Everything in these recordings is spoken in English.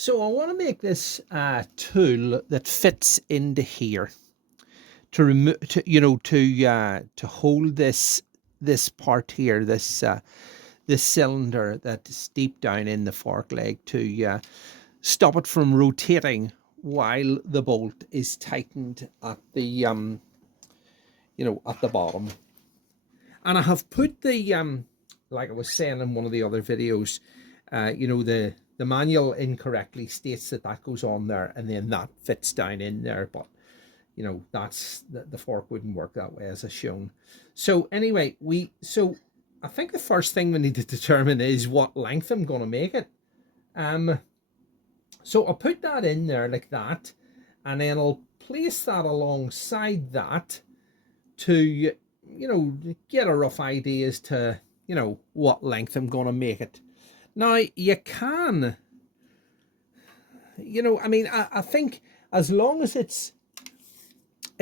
So I want to make this tool that fits into here to remove, to hold this part here, this cylinder that's deep down in the fork leg to stop it from rotating while the bolt is tightened at the at the bottom. And I have put the like I was saying in one of the other videos, the manual incorrectly states that that goes on there and then that fits down in there, but that's the fork wouldn't work that way as shown. So anyway, so I think the first thing we need to determine is what length I'm going to make it. So I'll put that in there like that, and then I'll place that alongside that to get a rough idea as to what length I'm going to make it. Now you can, I think as long as it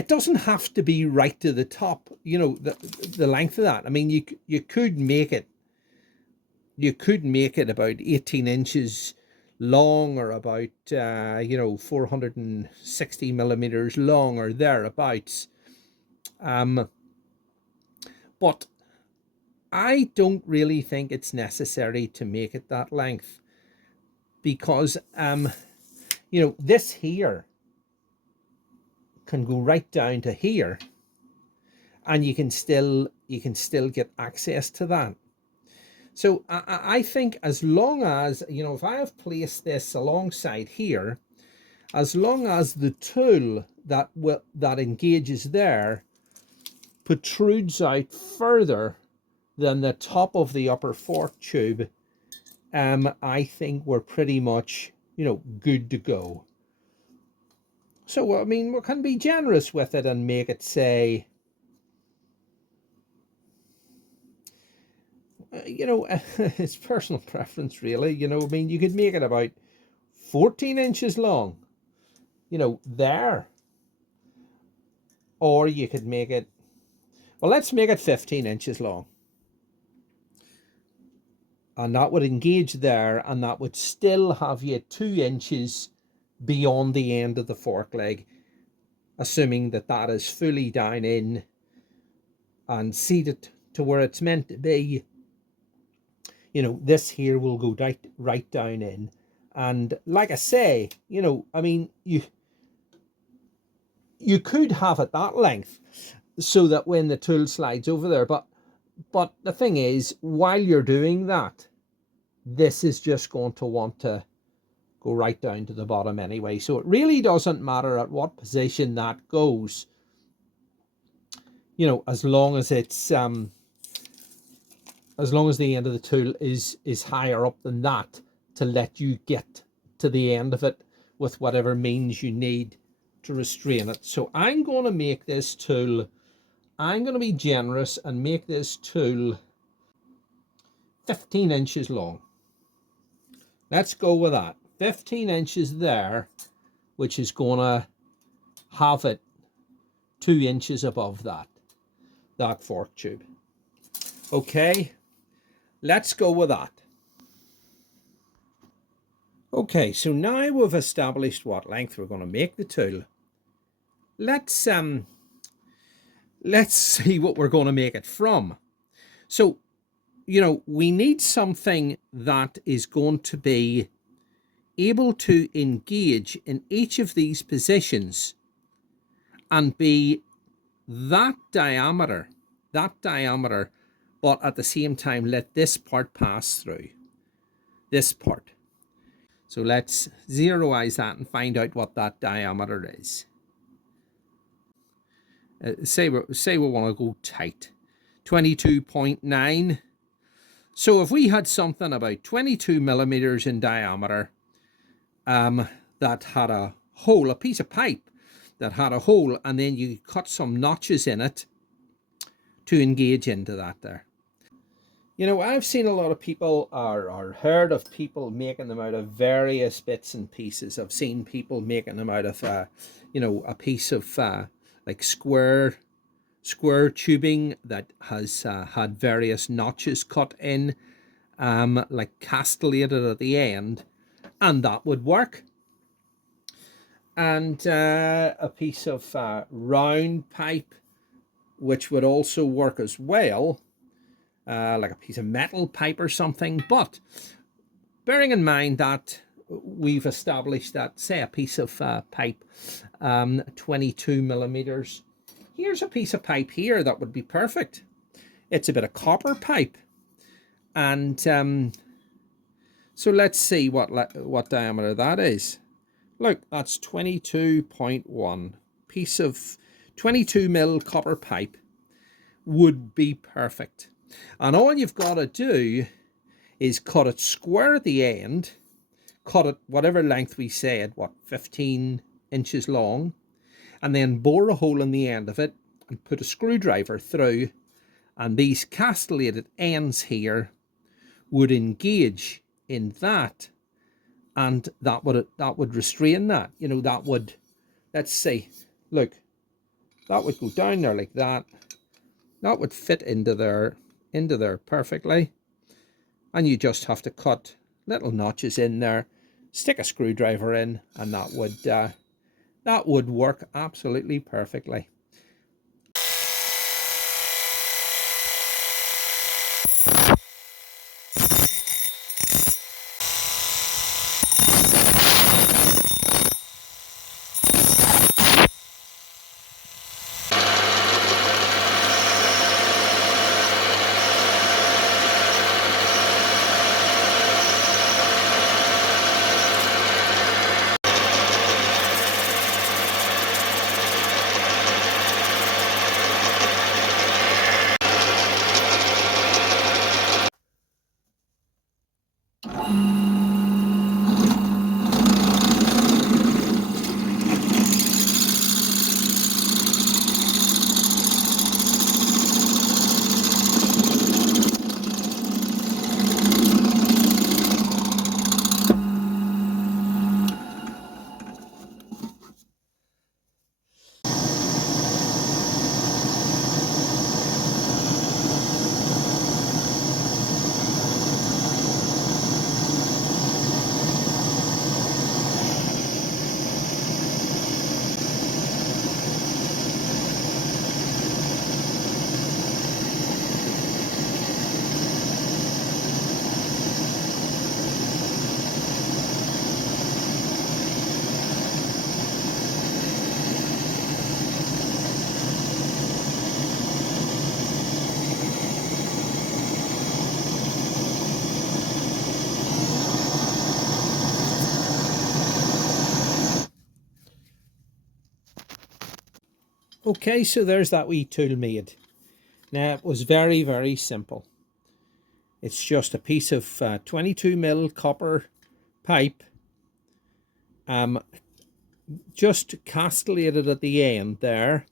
doesn't have to be right to the top, the length of that. I mean, you could make it about 18 inches long, or about 460 millimeters long, or thereabouts. But I don't really think it's necessary to make it that length, because this here can go right down to here, and you can still get access to that. So I think as long as, if I have placed this alongside here, as long as the tool that engages there protrudes out further than the top of the upper fork tube, I think we're pretty much, good to go. So, I mean, we can be generous with it and make it, say, it's personal preference, really. I mean, you could make it about 14 inches long, there. Or you could make it, well, let's make it 15 inches long. And that would engage there, and that would still have you 2 inches beyond the end of the fork leg, assuming that that is fully down in and seated to where it's meant to be. This here will go right down in. And like I say, I mean, you could have it that length so that when the tool slides over there, but the thing is, while you're doing that, this is just going to want to go right down to the bottom anyway. So it really doesn't matter at what position that goes, as long as it's as long as the end of the tool is higher up than that, to let you get to the end of it with whatever means you need to restrain it. So I'm going to make this tool, I'm going to be generous and make this tool 15 inches long. Let's go with that. 15 inches there, which is going to have it 2 inches above that fork tube. Okay, let's go with that. Okay, so now we've established what length we're going to make the tool. Let's see what we're going to make it from. So, we need something that is going to be able to engage in each of these positions and be that diameter, but at the same time let this part pass through this part. So let's zeroize that and find out what that diameter is. Say we want to go tight, 22.9. So if we had something about 22 millimeters in diameter, that had a hole, a piece of pipe that had a hole, and then you cut some notches in it to engage into that there. I've seen a lot of people, or heard of people making them out of various bits and pieces. I've seen people making them out of, a piece of like square tubing that has had various notches cut in, like castellated at the end. and that would work. And a piece of round pipe, which would also work as well, like a piece of metal pipe or something. But bearing in mind that we've established that, say, a piece of pipe, 22 millimeters, here's a piece of pipe here that would be perfect. It's a bit of copper pipe. And so let's see what diameter that is. Look, that's 22.1. Piece of 22 mil copper pipe would be perfect. And all you've got to do is cut it square at the end, cut it whatever length we said, 15 inches long, and then bore a hole in the end of it and put a screwdriver through, and these castellated ends here would engage in that, and that would restrain that. You know, that would, let's see, look, that would go down there like that. That would fit into there perfectly. And you just have to cut little notches in there, stick a screwdriver in, and that would work absolutely perfectly. Okay, so there's that wee tool made. Now, it was very, very simple. It's just a piece of 22 mil copper pipe, just castellated at the end there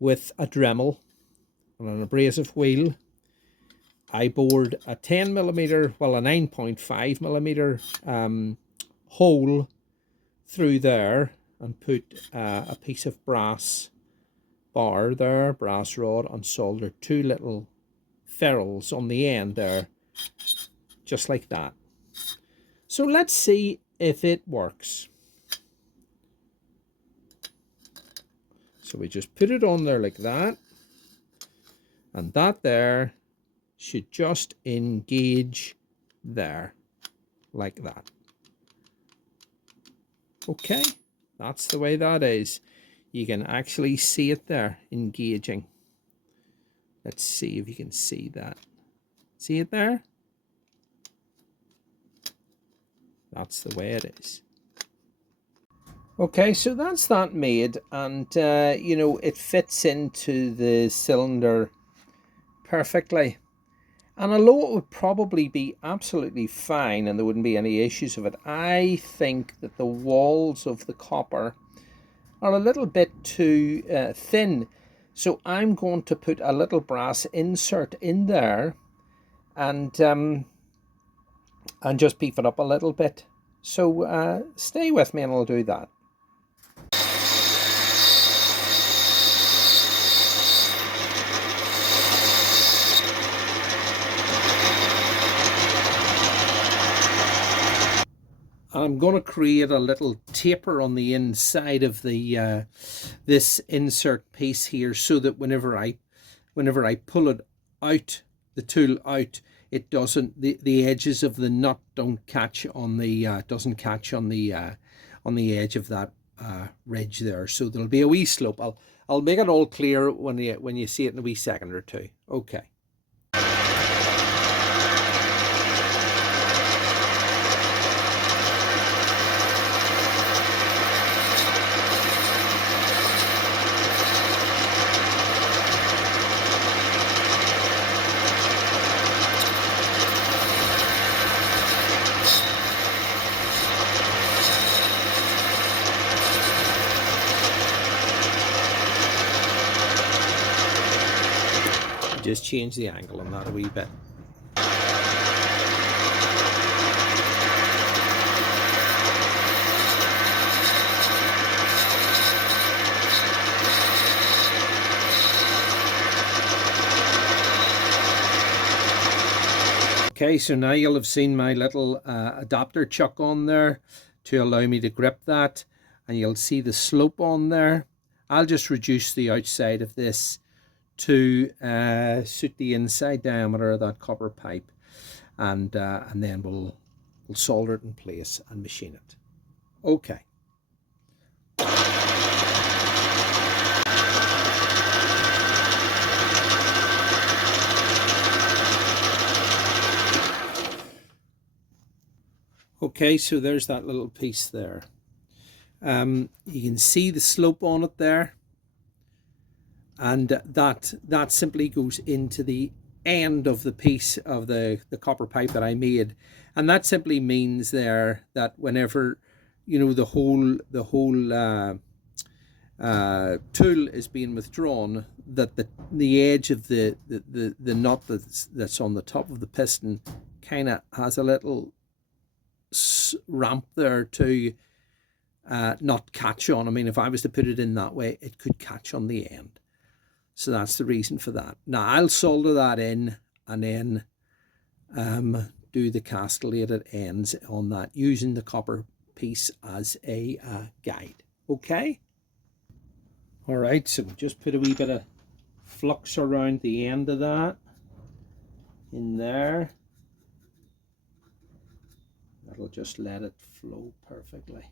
with a Dremel and an abrasive wheel. I bored a 10 millimeter, well, a 9.5 millimeter hole through there and put a piece of brass bar there, brass rod, and soldered two little ferrules on the end there, just like that. So let's see if it works. So we just put it on there like that, and that there should just engage there, like that. Okay, that's the way that is. You can actually see it there, engaging. Let's see if you can see that. See it there? That's the way it is. Okay, so that's that made, and you know, it fits into the cylinder perfectly. And although it would probably be absolutely fine and there wouldn't be any issues of it, I think that the walls of the copper are a little bit too thin. So I'm going to put a little brass insert in there and just beef it up a little bit. So stay with me and I'll do that. I'm going to create a little taper on the inside of the this insert piece here, so that whenever I pull it out, the tool out, it doesn't, the edges of the nut don't catch on the doesn't catch on the edge of that ridge there. So there'll be a wee slope. I'll make it all clear when you see it in a wee second or two. Okay. Just change the angle on that a wee bit. Okay, so now you'll have seen my little adapter chuck on there to allow me to grip that, and you'll see the slope on there. I'll just reduce the outside of this to suit the inside diameter of that copper pipe, and then we'll solder it in place and machine it. Okay. Okay, so there's that little piece there. You can see the slope on it there, and that simply goes into the end of the piece of the copper pipe that I made, and that simply means there that whenever, you know, the whole tool is being withdrawn, that the edge of the nut that's on the top of the piston kind of has a little ramp there to not catch on. I mean, if I was to put it in that way, it could catch on the end. So that's the reason for that. Now I'll solder that in and then do the castellated ends on that using the copper piece as a guide. Okay. All right, so just put a wee bit of flux around the end of that in there. That'll just let it flow perfectly.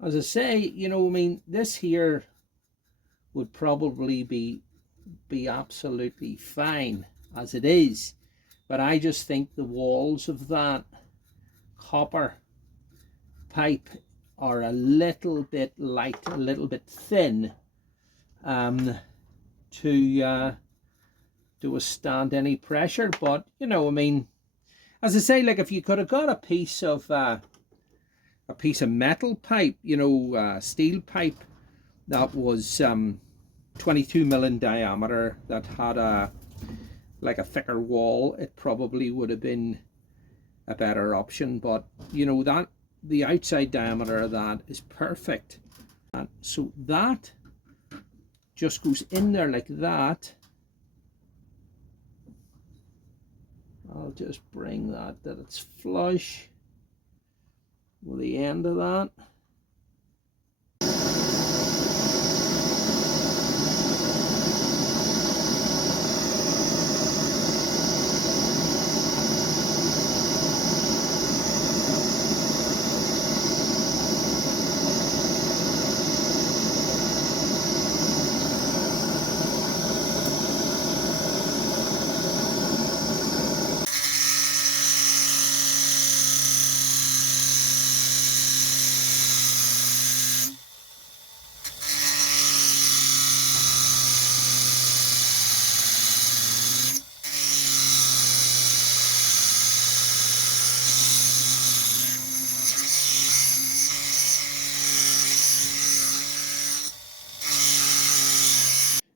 As I say, you know, I mean, this here would probably be absolutely fine as it is, but I just think the walls of that copper pipe are a little bit light, a little bit thin, to withstand any pressure. But you know, I mean, as I say, like if you could have got a piece of metal pipe, you know, steel pipe that was 22 mil in diameter, that had a thicker wall, it probably would have been a better option. But you know, that the outside diameter of that is perfect, and so that just goes in there like that. I'll just bring that it's flush with the end of that.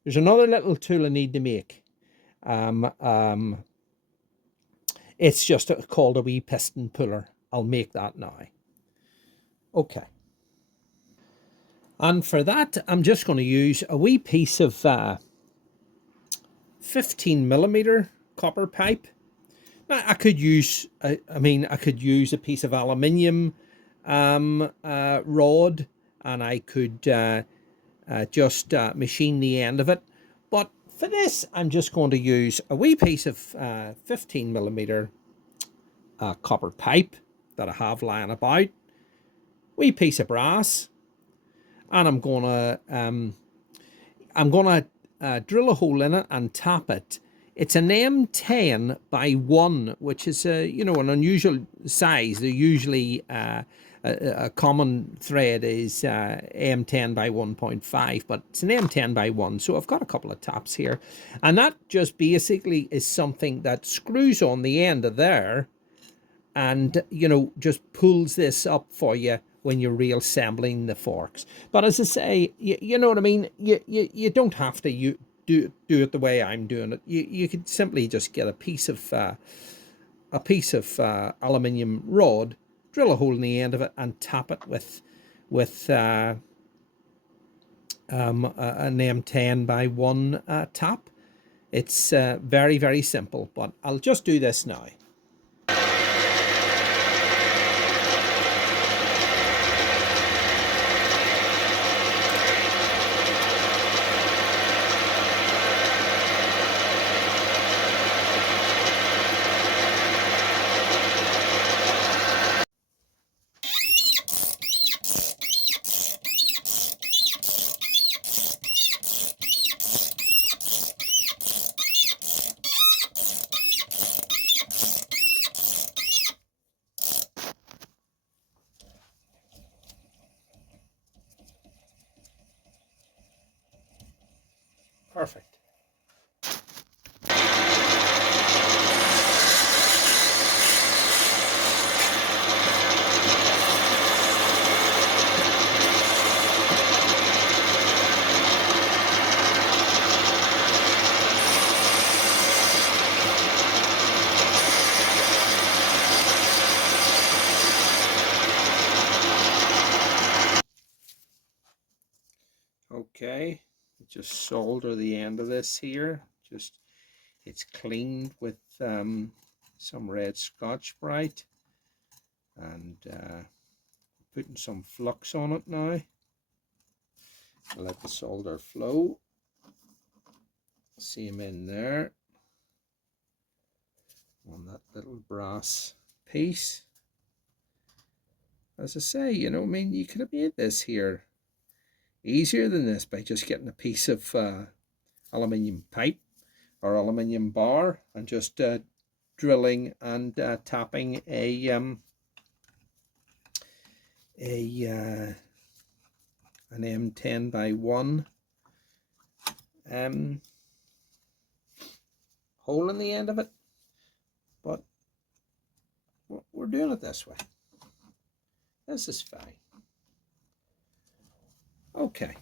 There's another little tool I need to make. It's just called a wee piston puller. I'll make that now. Okay. And for that, I'm just going to use a wee piece of 15 millimeter copper pipe. Now, I could use, I mean, I could use a piece of aluminium rod, and I could just machine the end of it. But for this, I'm just going to use a wee piece of 15mm copper pipe that I have lying about, wee piece of brass, and I'm gonna drill a hole in it and tap it. It's an M10 by 1, which is an unusual size. They're usually a common thread is M10 by 1.5, but it's an M10 by 1. So I've got a couple of taps here, and that just basically is something that screws on the end of there, and just pulls this up for you when you're reassembling the forks. But as I say, you know what I mean, you don't have to do it the way I'm doing it. You could simply just get a piece of aluminium rod, drill a hole in the end of it, and tap it with an M10 by 1 tap. It's very, very simple, but I'll just do this now. Perfect. Okay, just solder the end of this here. It's cleaned with some red Scotch-Brite, and putting some flux on it now. Let the solder flow. Same in there on that little brass piece. As I say, I mean, you could have made this here easier than this by just getting a piece of aluminium pipe or aluminium bar and just drilling and tapping an M10 by 1 hole in the end of it. But we're doing it this way. This is fine. Okay.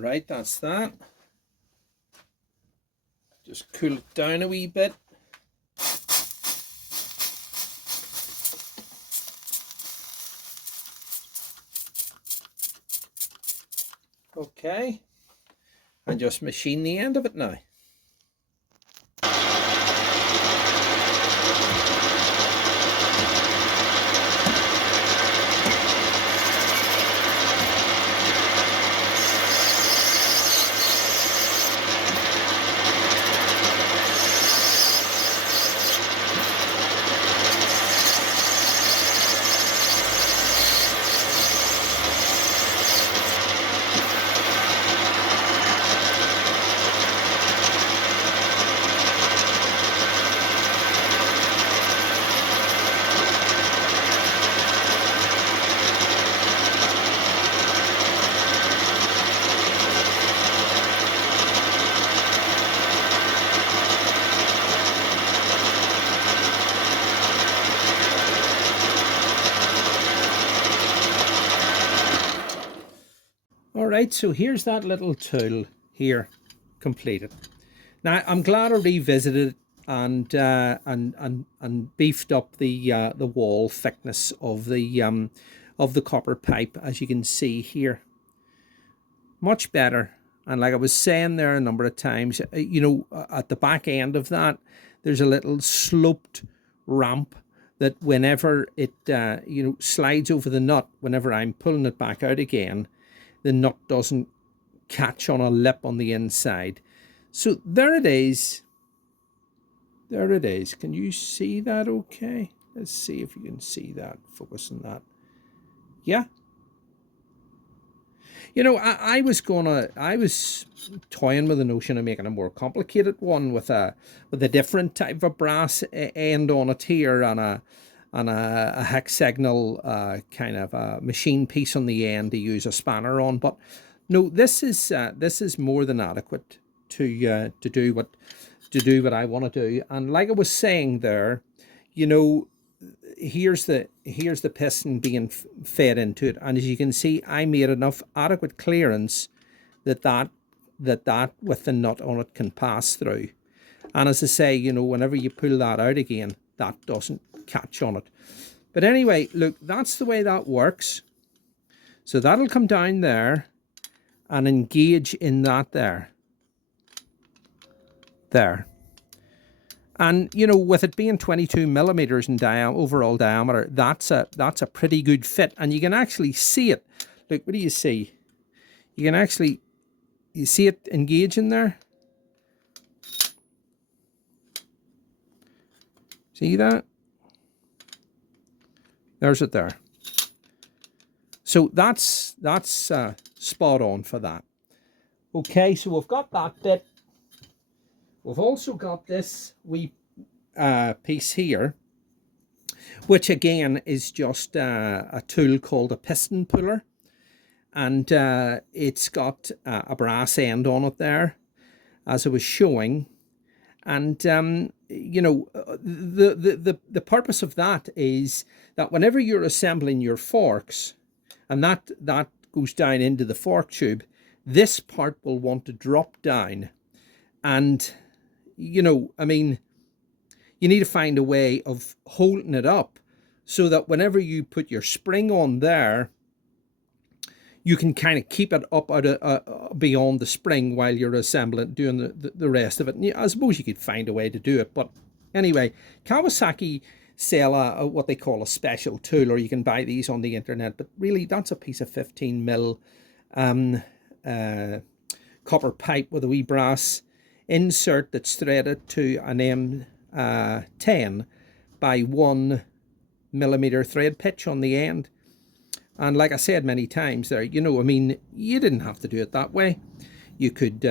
Right, that's that. Just cool it down a wee bit. Okay, and just machine the end of it now. Right, so here's that little tool here, completed. Now I'm glad I revisited it and beefed up the wall thickness of the copper pipe, as you can see here. Much better. And like I was saying there a number of times, you know, at the back end of that, there's a little sloped ramp that whenever it you know, slides over the nut, whenever I'm pulling it back out again, the nut doesn't catch on a lip on the inside. So there it is. There it is. Can you see that okay? Let's see if you can see that. Focus on that. Yeah. You know, I was toying with the notion of making a more complicated one with a different type of brass end on it here, and a hexagonal kind of a machine piece on the end to use a spanner on. But no, this is more than adequate to do what I want to do. And like I was saying there, you know, here's the piston being fed into it, and as you can see, I made enough adequate clearance that with the nut on it can pass through. And as I say, you know, whenever you pull that out again, that doesn't catch on it. But anyway, look, that's the way that works. So that'll come down there and engage in that there. And you know, with it being 22 millimeters in overall diameter, that's a pretty good fit. And you can actually see it. Look, what do you see? You can actually, you see it engage in there? See that? There's it there. So that's spot on for that. Okay, so we've got that bit. We've also got this wee piece here, which again is just a tool called a piston puller, and it's got a brass end on it there, as I was showing. And you know, the purpose of that is that whenever you're assembling your forks, and that goes down into the fork tube, this part will want to drop down. And you know, I mean, you need to find a way of holding it up so that whenever you put your spring on there, you can kind of keep it up out of, beyond the spring while you're assembling, doing the rest of it. And I suppose you could find a way to do it. But anyway, Kawasaki sell what they call a special tool, or you can buy these on the internet. But really, that's a piece of 15 mil copper pipe with a wee brass insert that's threaded to an M10 by 1 millimeter thread pitch on the end. And like I said many times there, you know, I mean, you didn't have to do it that way. You could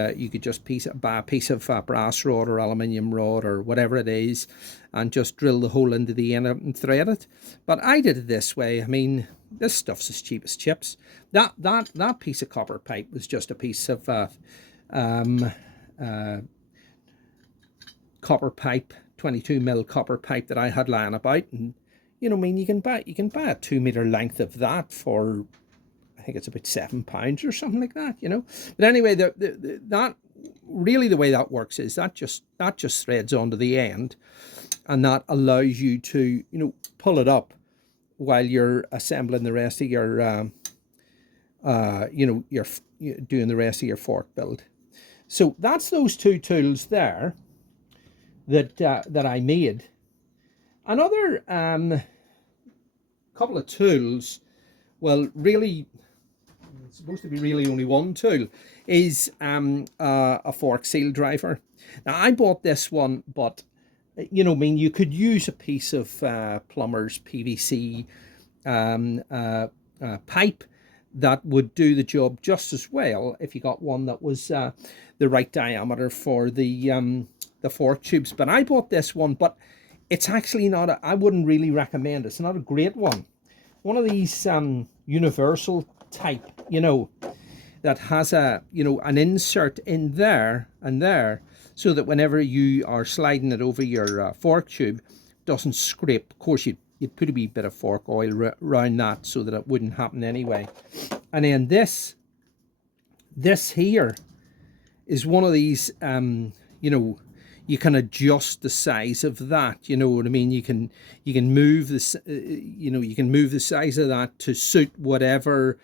just buy a piece of brass rod or aluminium rod or whatever it is, and just drill the hole into the end and thread it. But I did it this way. I mean, this stuff's as cheap as chips. That piece of copper pipe was just a piece of copper pipe, 22 mil copper pipe that I had lying about. And you know, I mean, you can buy a 2 meter length of that for, I think it's about £7 or something like that, you know. But anyway, that really, the way that works is that just threads onto the end, and that allows you to, you know, pull it up while you're assembling the rest of your you know, you're doing the rest of your fork build. So that's those two tools there that I made. Another couple of tools, well, really, it's supposed to be really only one tool, is a fork seal driver. Now, I bought this one, but, you know, I mean, you could use a piece of plumber's PVC pipe that would do the job just as well if you got one that was the right diameter for the fork tubes. But I bought this one, but it's actually not I wouldn't really recommend it. It's not a great one. One of these universal type, you know, that has a, you know, an insert in there and there, so that whenever you are sliding it over your fork tube, it doesn't scrape. Of course, you'd put a wee bit of fork oil around that so that it wouldn't happen anyway. And then this this here is one of these, you know, you can adjust the size of that. You know what I mean? You can move this, you know, you can move the size of that to suit whatever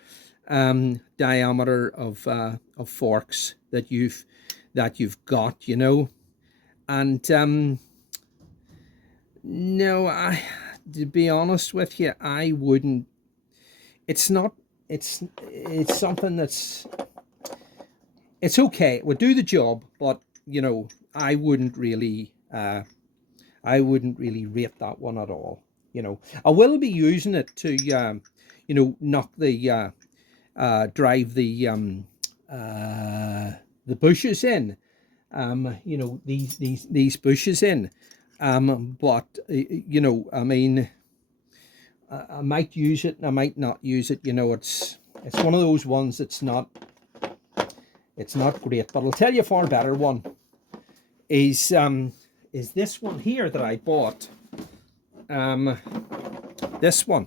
diameter of forks that you've got. You know, and no, to be honest with you, I wouldn't. It's not. It's something that's. It's okay. It would do the job, but you know, I wouldn't really. I wouldn't really rate that one at all. You know, I will be using it to, you know, knock the drive the bushes in. You know, these bushes in. But you know, I mean, I might use it and I might not use it. You know, it's one of those ones that's not. It's not great, but I'll tell you a far better one is this one here that I bought. This one,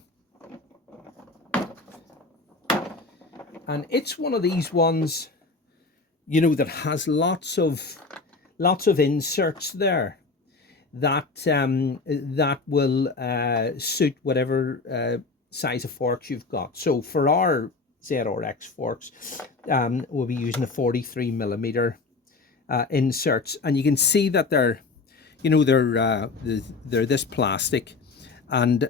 and it's one of these ones, you know, that has lots of inserts there that that will suit whatever size of forks you've got. So for our ZRX forks, we'll be using a 43 millimeter inserts, and you can see that they're, you know, they're this plastic, and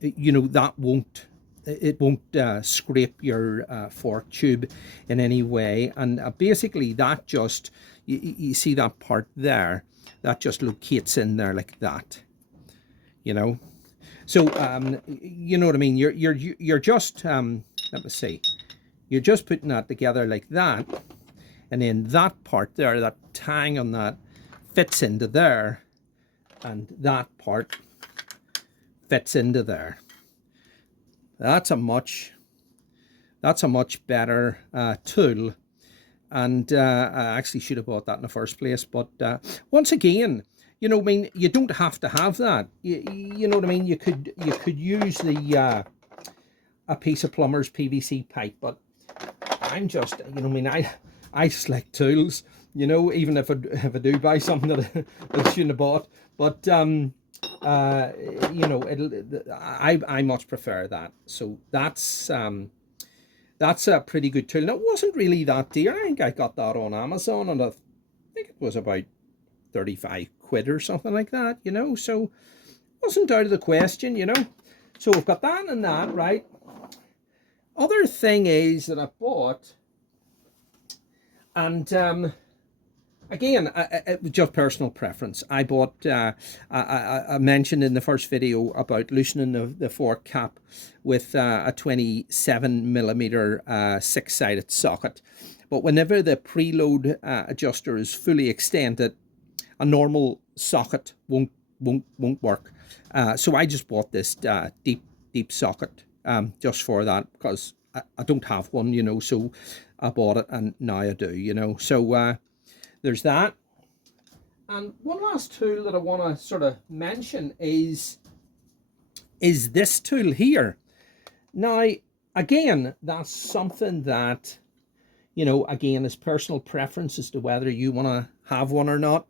you know, that won't, it won't scrape your fork tube in any way. And basically that just, you see that part there, that just locates in there like that, you know. So you know what I mean, you're just let me see, you're just putting that together like that, and then that part there, that tang on that, fits into there, and that part fits into there. That's a much better tool, and I actually should have bought that in the first place. But once again, you know, I mean, you don't have to have that. You know what I mean. You could use the a piece of plumber's PVC pipe, but I'm just, you know, I mean, I just like tools. You know, even if I do buy something that I shouldn't have bought, but you know, I much prefer that. So that's a pretty good tool. Now, it wasn't really that dear. I think I got that on Amazon, and I think it was about 35 quid or something like that. You know, so it wasn't out of the question. You know, so we've got that and that, right? Other thing is that I bought, and again, it was just personal preference. I bought, I mentioned in the first video about loosening the fork cap with a 27 millimeter 6-sided socket. But whenever the preload adjuster is fully extended, a normal socket won't work. So I just bought this deep socket just for that, because I don't have one, you know. So I bought it, and now I do, you know. So there's that. And one last tool that I want to sort of mention is this tool here. Now, again, that's something that, you know, again, is personal preference as to whether you want to have one or not.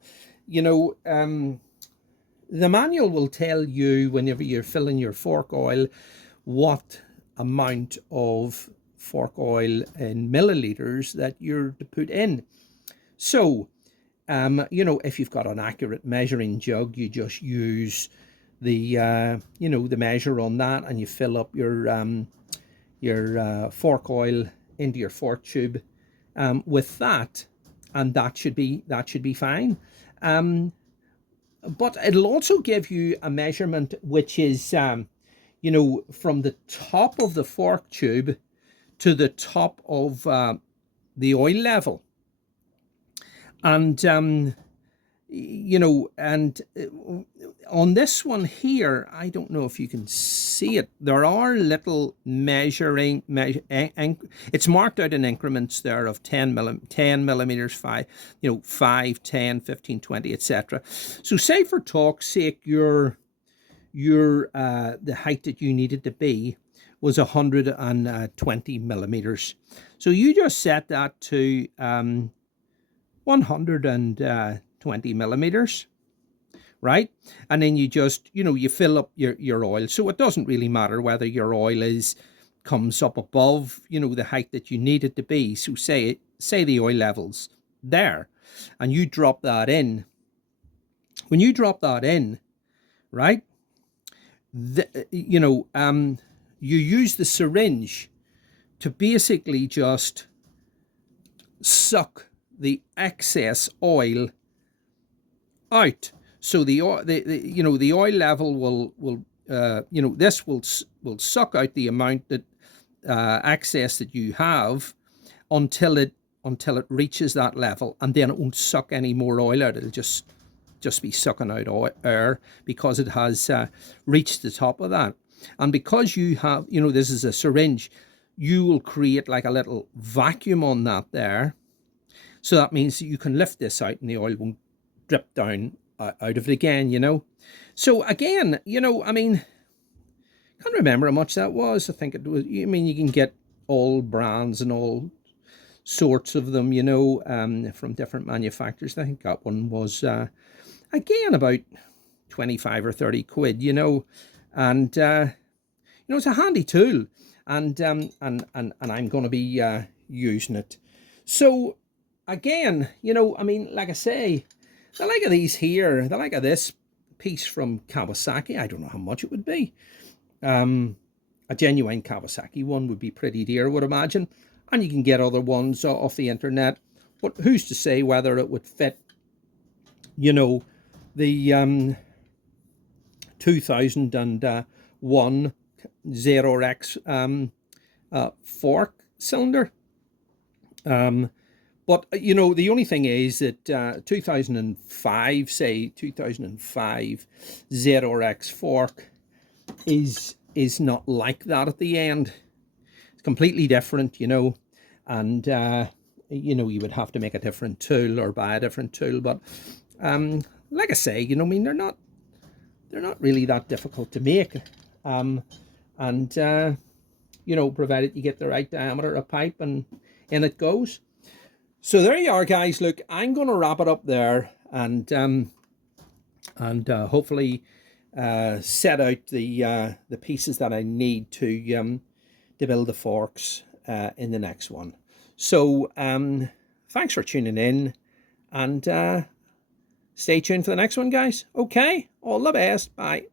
You know, the manual will tell you whenever you're filling your fork oil what amount of fork oil in milliliters that you're to put in. So, you know, if you've got an accurate measuring jug, you just use the, you know, the measure on that, and you fill up your fork oil into your fork tube with that, and that should be fine. But it'll also give you a measurement which is, you know, from the top of the fork tube to the top of the oil level. And you know, and on this one here, I don't know if you can see it, there are little measuring, it's marked out in increments there of 10 millimeters, 5, you know, 5, 10, 15, 20, etc. So say for talk's sake, the height that you need it to be was 120 millimeters. So you just set that to 120 millimeters, right? And then you just, you fill up your oil. So it doesn't really matter whether your oil comes up above, the height that you need it to be. So say the oil level's there, and you drop that in. When you drop that in, right, you use the syringe to basically just suck the excess oil out. So the oil level will this will suck out the amount that excess that you have until it reaches that level, and then it won't suck any more oil out. It'll just be sucking out air because it has reached the top of that. And because you have, this is a syringe, you will create like a little vacuum on that there. So that means that you can lift this out and the oil won't drip down out of it again, So again, I mean, I can't remember how much that was. I think it was, you can get all brands and all sorts of them, from different manufacturers. I think that one was, again, about 25 or 30 quid, and, it's a handy tool, and I'm going to be using it. So again, like I say, the like of these here, the like of this piece from Kawasaki, I don't know how much it would be. A genuine Kawasaki one would be pretty dear, I would imagine, and you can get other ones off the internet, but who's to say whether it would fit, the 2001 0x fork cylinder. But the only thing is that 2005 0x fork is not like that at the end. It's completely different, and you would have to make a different tool or buy a different tool. But like I say, they're not really that difficult to make, and provided you get the right diameter of pipe, and in it goes. So there you are, guys. Look, I'm going to wrap it up there, and hopefully set out the pieces that I need to build the forks in the next one. So thanks for tuning in, and stay tuned for the next one, guys. Okay, all the best. Bye.